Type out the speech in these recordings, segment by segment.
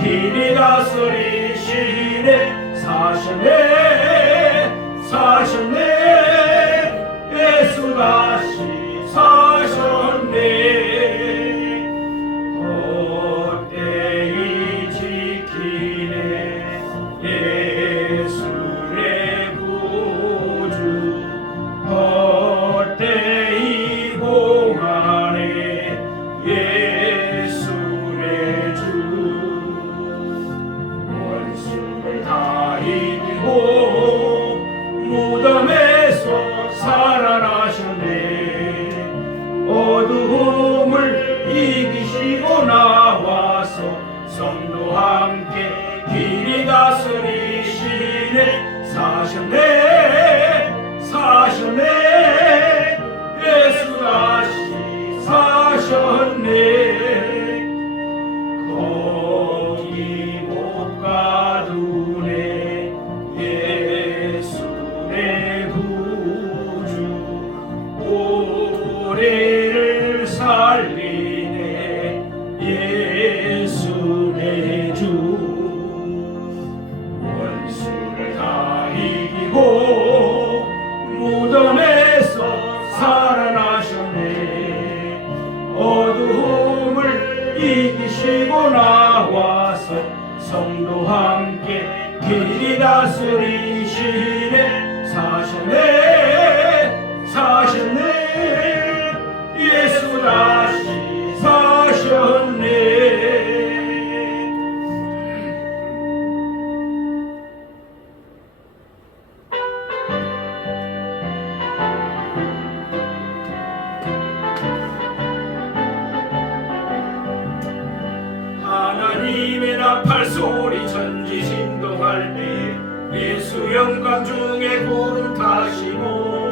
힘이 다스리시네 사심의 살 어두움을 이기시고 나와서 성도와 함께 길이 다스리시네. 사셨네 하나님의 나팔 소리 천지 신동할 때 예수 영광 중에 구름 타시고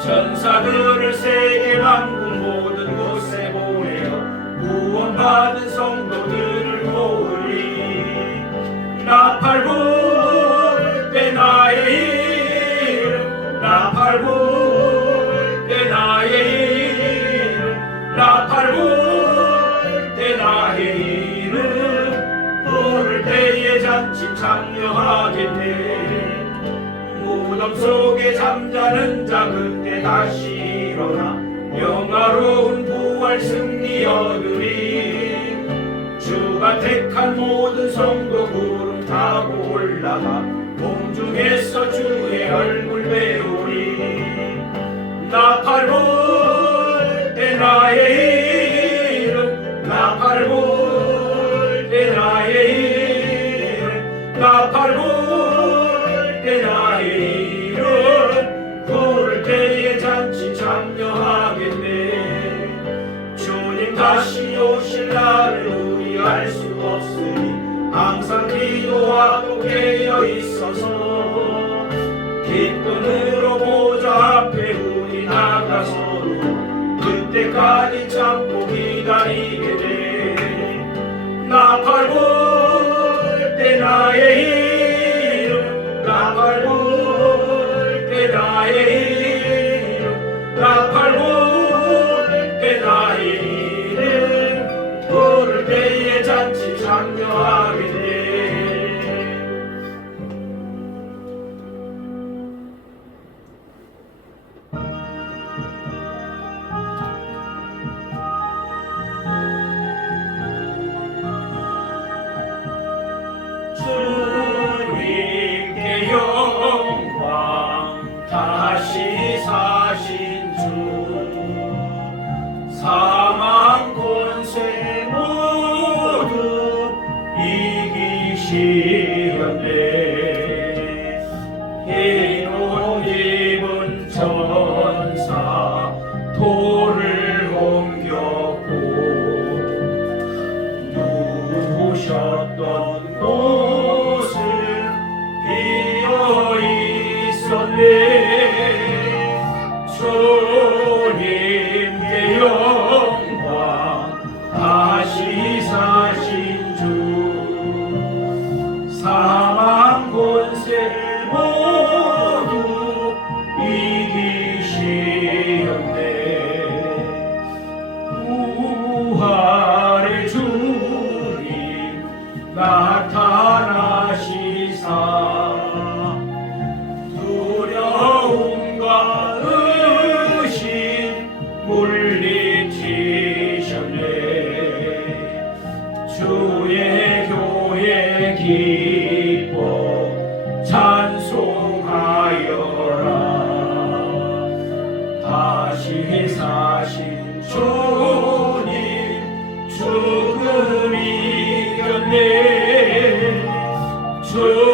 천사들을 세계 만국 모든 곳에 보내어 구원받은 성도 잔치 참여하겠네. 무덤 속에 잠자는 자 그때 다시 일어나? 영화로운 부활 승리 얻으리 주가 택한 모든 성도 구름 타고 올라가 공중에서 주의 얼굴 기도하고 깨어 있어서 기쁨으로 보좌 앞에 우리 나가서로 그때까지 참고 기다리게 돼. 나팔 불때 나의 shot on 다시 사신 주님 죽음 이겼네 주